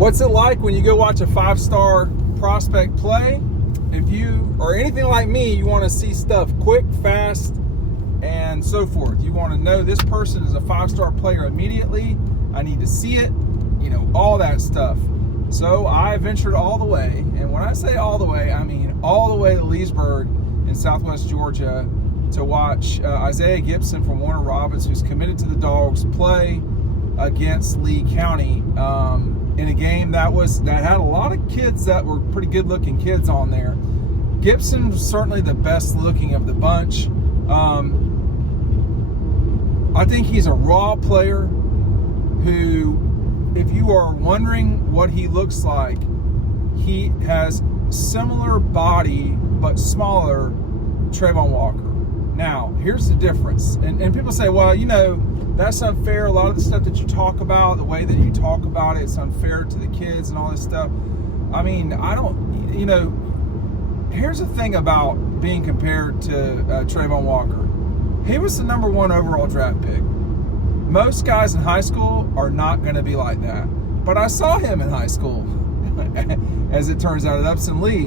What's it like when you go watch a 5-star prospect play? If you, or anything like me, you want to see stuff quick, fast, and so forth. You want to know this person is a 5-star player immediately. I need to see it, all that stuff. So I ventured all the way, and when I say all the way, I mean all the way to Leesburg in southwest Georgia to watch Isaiah Gibson from Warner Robins, who's committed to the Dogs, play against Lee County in a game that had a lot of kids that were pretty good-looking kids on there. Gibson was certainly the best-looking of the bunch. I think he's a raw player who, if you are wondering what he looks like, he has similar body but smaller Trayvon Walker. Now, here's the difference. And people say, well, that's unfair. A lot of the stuff that you talk about, the way that you talk about it, it's unfair to the kids and all this stuff. I mean, here's the thing about being compared to Trayvon Walker. He was the number 1 overall draft pick. Most guys in high school are not going to be like that. But I saw him in high school, as it turns out, at Upson Lee.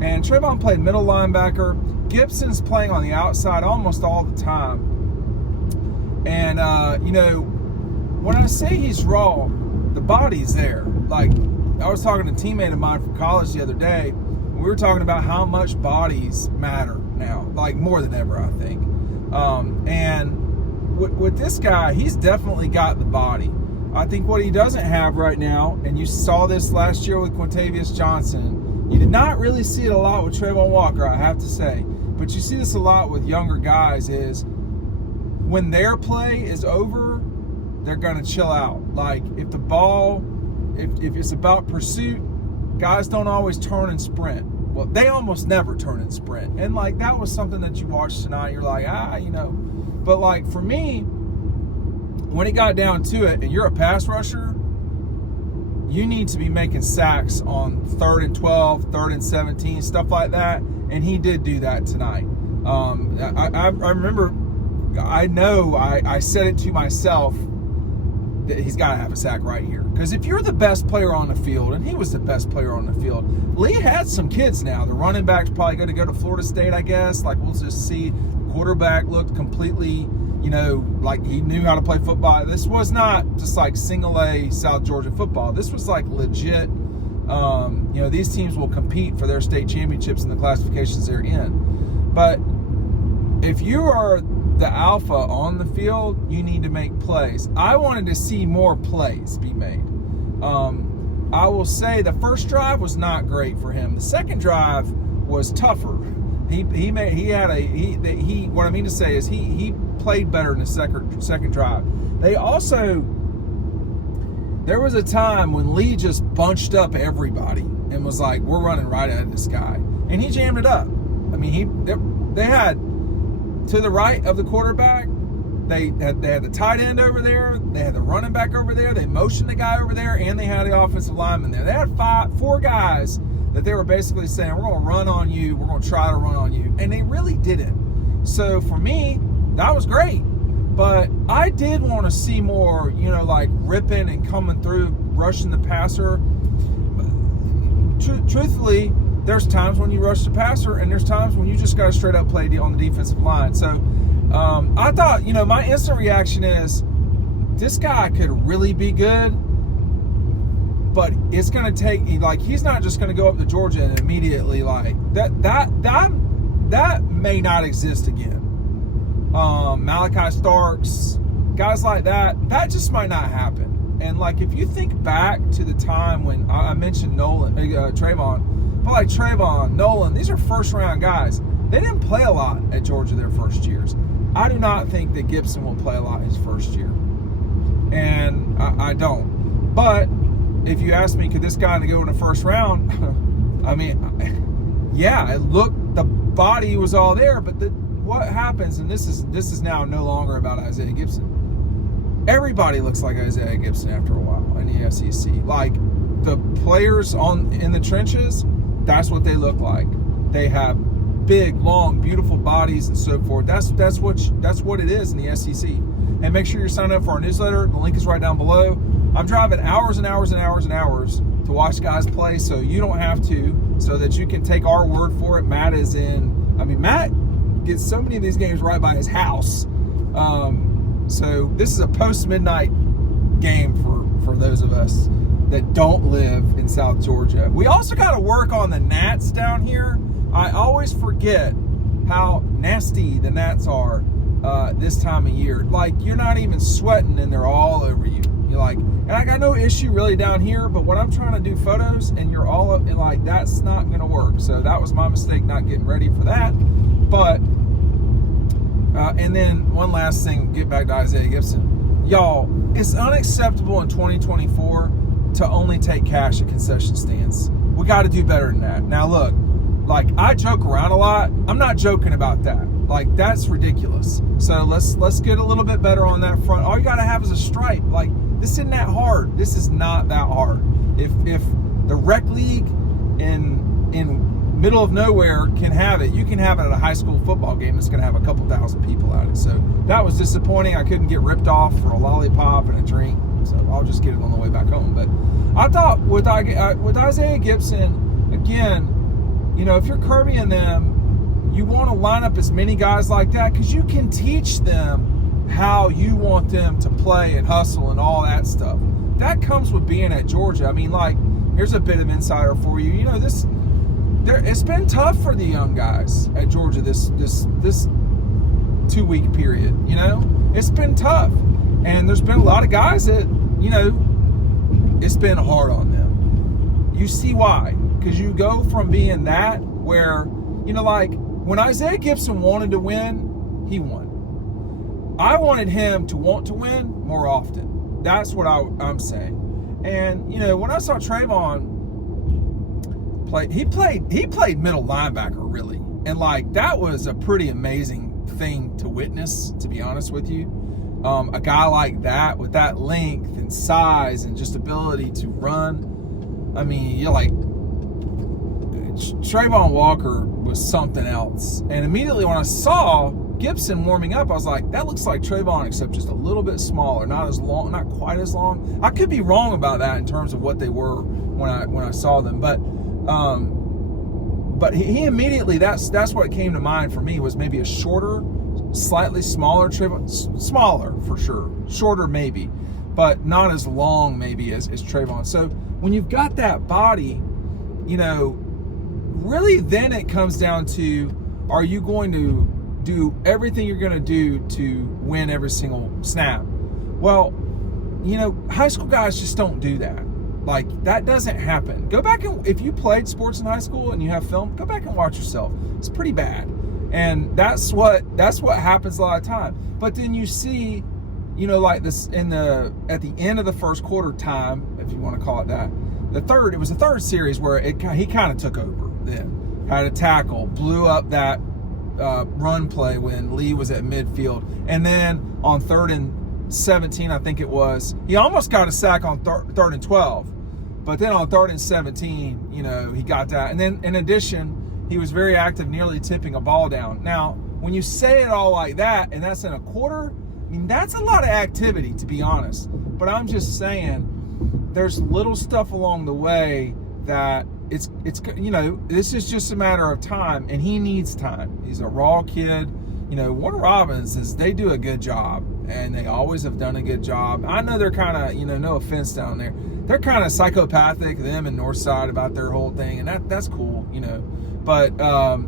And Trayvon played middle linebacker. Gibson's playing on the outside almost all the time. And, when I say he's raw, the body's there. Like, I was talking to a teammate of mine from college the other day. We were talking about how much bodies matter now, like more than ever, I think. And with this guy, he's definitely got the body. I think what he doesn't have right now, and you saw this last year with Quintavious Johnson, you did not really see it a lot with Trayvon Walker, I have to say, but you see this a lot with younger guys, is when their play is over, they're going to chill out. Like, if the ball, if it's about pursuit, guys don't always turn and sprint. Well, they almost never turn and sprint. And, like, that was something that you watched tonight. You're like, But, like, for me, when it got down to it, and you're a pass rusher, you need to be making sacks on 3rd and 12, 3rd and 17, stuff like that. And he did do that tonight. I remember, I said it to myself that he's got to have a sack right here. Because if you're the best player on the field, and he was the best player on the field, Lee had some kids now. The running back's probably going to go to Florida State, I guess. Like, we'll just see. The quarterback looked completely, like he knew how to play football. This was not just like single A South Georgia football. This was like legit. These teams will compete for their state championships in the classifications they're in. But if you are the alpha on the field, you need to make plays. I wanted to see more plays be made. I will say the first drive was not great for him. The second drive was tougher. What I mean to say is he played better in the second drive. There was a time when Lee just bunched up everybody and was like, we're running right at this guy. And he jammed it up. I mean, they had, to the right of the quarterback, they had the tight end over there, they had the running back over there, they motioned the guy over there, and they had the offensive lineman there. They had 4 guys that they were basically saying, we're going to run on you, we're going to try to run on you. And they really didn't. So for me, that was great. But I did want to see more, like ripping and coming through, rushing the passer. Truthfully, there's times when you rush the passer, and there's times when you just got to straight up play on the defensive line. So I thought, my instant reaction is, this guy could really be good, but it's going to take, like, he's not just going to go up to Georgia and immediately, like, that may not exist again. Malachi Starks, guys like that just might not happen. And, like, if you think back to the time when I mentioned Trayvon, but like Trayvon, Nolan, these are first-round guys. They didn't play a lot at Georgia their first years. I do not think that Gibson will play a lot his first year. And I don't. But if you ask me, could this guy go in the first round? I mean, yeah, it looked, the body was all there, but what happens, and this is now no longer about Isaiah Gibson. Everybody looks like Isaiah Gibson after a while in the SEC. Like, the players in the trenches, that's what they look like. They have big, long, beautiful bodies and so forth. That's what it is in the SEC. And make sure you're signing up for our newsletter. The link is right down below. I'm driving hours and hours and hours and hours to watch guys play, so you don't have to, so that you can take our word for it. Matt gets so many of these games right by his house. So this is a post-midnight game for those of us that don't live in South Georgia. We also got to work on the gnats down here. I always forget how nasty the gnats are this time of year. Like, you're not even sweating and they're all over you. You're like, and I got no issue really down here, but when I'm trying to do photos and you're all up, and like, that's not going to work. So that was my mistake, not getting ready for that. But, and then one last thing, get back to Isaiah Gibson. Y'all, it's unacceptable in 2024 to only take cash at concession stands. We got to do better than that. Now look, like, I joke around a lot. I'm not joking about that. Like, that's ridiculous. So let's get a little bit better on that front. All you got to have is a stripe. Like, this isn't that hard. This is not that hard. If the rec league in middle of nowhere can have it, you can have it at a high school football game that's going to have a couple thousand people at it. So that was disappointing. I couldn't get ripped off for a lollipop and a drink. So I'll just get it on the way back home. But I thought with Isaiah Gibson, again, you know, if you're Kirby and them, you want to line up as many guys like that because you can teach them how you want them to play and hustle and all that stuff. That comes with being at Georgia. I mean, like, here's a bit of insider for you. You know, it's been tough for the young guys at Georgia this 2-week period. You know, it's been tough, and there's been a lot of guys that, you know, it's been hard on them. You see why? Because you go from being that where, you know, like when Isaiah Gibson wanted to win, he won. I wanted him to want to win more often. That's what I'm saying. And, you know, when I saw Trayvon play, he played middle linebacker, really. And, like, that was a pretty amazing thing to witness, to be honest with you. A guy like that with that length and size and just ability to run. I mean, you're like, Trayvon Walker was something else. And immediately when I saw Gibson warming up, I was like, that looks like Trayvon, except just a little bit smaller, not as long, not quite as long. I could be wrong about that in terms of what they were when I saw them, but he immediately, that's what came to mind for me, was maybe a shorter, slightly smaller Trayvon, smaller for sure, shorter maybe, but not as long maybe as Trayvon. So when you've got that body, you know, really then it comes down to, are you going to do everything you're going to do to win every single snap? Well, you know, high school guys just don't do that. Like, that doesn't happen. Go back and, if you played sports in high school and you have film, go back and watch yourself. It's pretty bad. And that's what happens a lot of time. But then you see, you know, like this at the end of the first quarter time, if you want to call it that, it was the third series where he kind of took over then. Had a tackle, blew up that run play when Lee was at midfield. And then on 3rd and 17, I think it was, he almost got a sack on 3rd and 12. But then on 3rd and 17, you know, he got that. And then in addition, he was very active, nearly tipping a ball down. Now, when you say it all like that, and that's in a quarter, I mean, that's a lot of activity, to be honest. But I'm just saying, there's little stuff along the way that it's you know, this is just a matter of time, and he needs time. He's a raw kid. You know, Warner Robins they do a good job, and they always have done a good job. I know they're kind of, you know, no offense down there, they're kind of psychopathic, them and Northside, about their whole thing, and that's cool, you know. But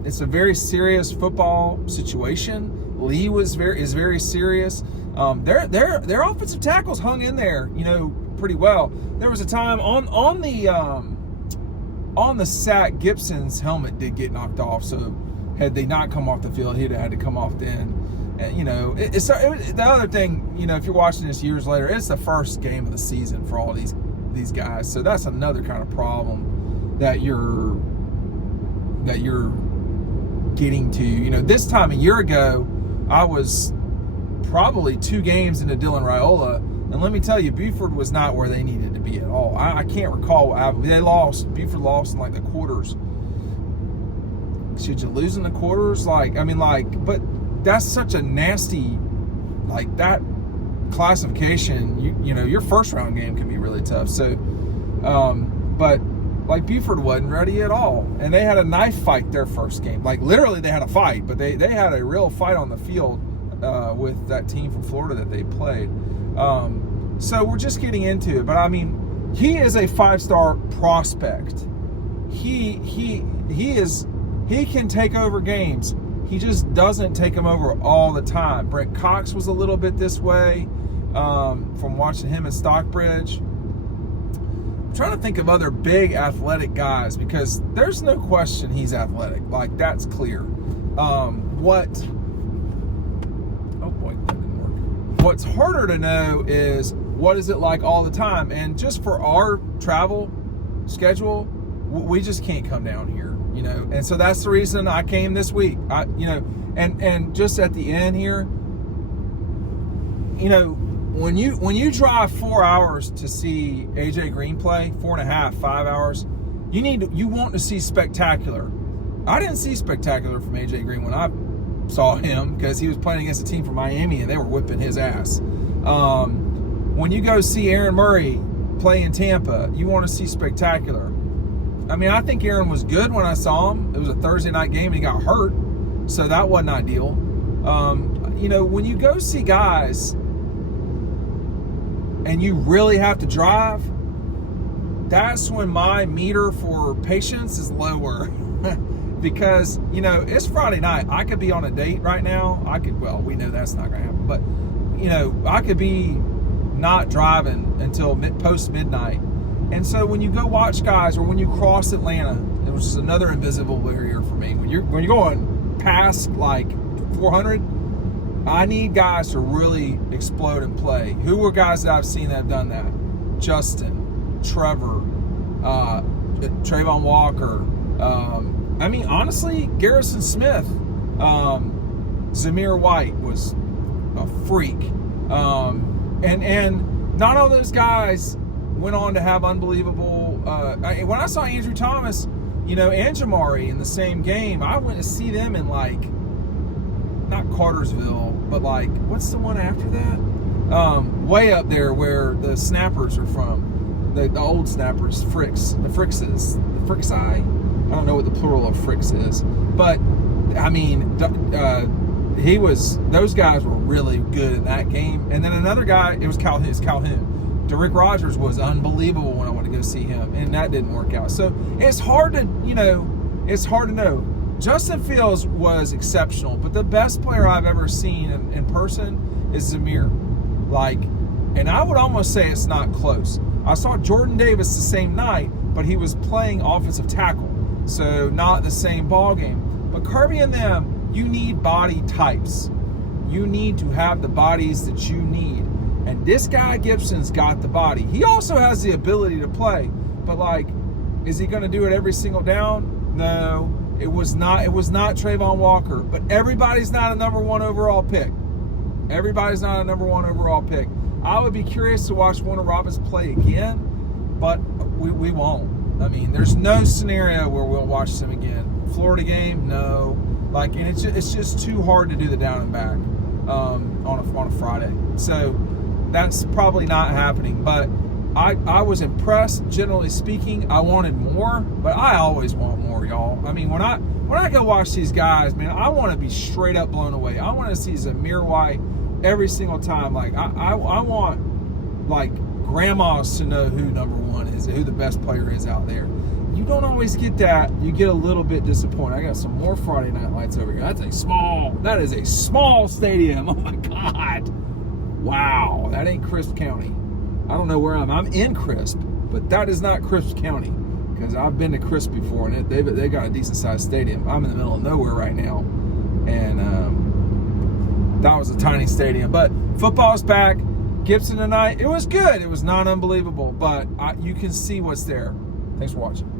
it's a very serious football situation. Lee is very serious. Their offensive tackles hung in there, you know, pretty well. There was a time on the sack, Gibson's helmet did get knocked off. So had they not come off the field, he'd have had to come off then. And, you know, the other thing, you know, if you're watching this years later, it's the first game of the season for all these guys. So that's another kind of problem that you're getting to. You know, this time a year ago, I was probably 2 games into Dylan Raiola, and let me tell you, Buford was not where they needed to be at all. I can't recall what happened. They lost. Buford lost in like the quarters. Should you lose in the quarters? Like, I mean, like, but that's such a nasty, like, that classification, you know, your first round game can be really tough. So, but like Buford wasn't ready at all, and they had a knife fight their first game. Like literally, they had a fight, but they had a real fight on the field with that team from Florida that they played. So we're just getting into it, but I mean, he is a 5-star prospect. He can take over games. He just doesn't take them over all the time. Brent Cox was a little bit this way from watching him at Stockbridge. I'm trying to think of other big athletic guys because there's no question he's athletic. Like, that's clear. Oh boy, that didn't work. What's harder to know is what is it like all the time. And just for our travel schedule, we just can't come down here. You know, and so that's the reason I came this week. And just at the end here, you know, when you drive 4 hours to see AJ Green play, 4.5, 5 hours, you want to see spectacular. I didn't see spectacular from AJ Green when I saw him because he was playing against a team from Miami and they were whipping his ass. When you go see Aaron Murray play in Tampa, you want to see spectacular. I mean, I think Aaron was good when I saw him. It was a Thursday night game and he got hurt, so that wasn't ideal. You know, when you go see guys and you really have to drive, that's when my meter for patience is lower. Because, you know, it's Friday night. I could be on a date right now. Well, we know that's not going to happen. But, you know, I could be not driving until post-midnight. And so when you go watch guys, or when you cross Atlanta, which is another invisible barrier for me, when you're going past like 400, I need guys to really explode and play. Who are guys that I've seen that have done that? Justin, Trevor, Trayvon Walker. I mean, honestly, Garrison Smith, Zamir White was a freak, and not all those guys went on to have unbelievable. When I saw Andrew Thomas, you know, and Jamari in the same game, I went to see them in like, not Cartersville, but like, what's the one after that? Way up there where the Snappers are from, the old Snappers, the Frickses. I don't know what the plural of Fricks is, but I mean, those guys were really good in that game. And then another guy, it was Calhoun. Derrick Rogers was unbelievable when I went to go see him, and that didn't work out. So it's hard to know. Justin Fields was exceptional, but the best player I've ever seen in person is Zamir. Like, and I would almost say it's not close. I saw Jordan Davis the same night, but he was playing offensive tackle, so not the same ball game. But Kirby and them, you need body types. You need to have the bodies that you need. And this guy Gibson's got the body. He also has the ability to play, but like, is he going to do it every single down? No, it was not. It was not Trayvon Walker. But everybody's not a number 1 overall pick. Everybody's not a number 1 overall pick. I would be curious to watch Warner Robins play again, but we won't. I mean, there's no scenario where we'll watch them again. Florida game, no. Like, and it's just too hard to do the down and back on a Friday. So that's probably not happening, but I was impressed. Generally speaking, I wanted more, but I always want more, y'all. I mean, when I go watch these guys, man, I want to be straight up blown away. I want to see Zamir White every single time. Like, I want, like, grandmas to know who number 1 is, who the best player is out there. You don't always get that. You get a little bit disappointed. I got some more Friday Night Lights over here. That is a small stadium. Oh my God. Wow, that ain't Crisp County. I don't know where I'm in Crisp, but that is not Crisp County, because I've been to Crisp before, and they got a decent sized stadium. I'm in the middle of nowhere right now, and that was a tiny stadium. But football's back. Gibson tonight, it was good. It was not unbelievable, but you can see what's there. Thanks for watching.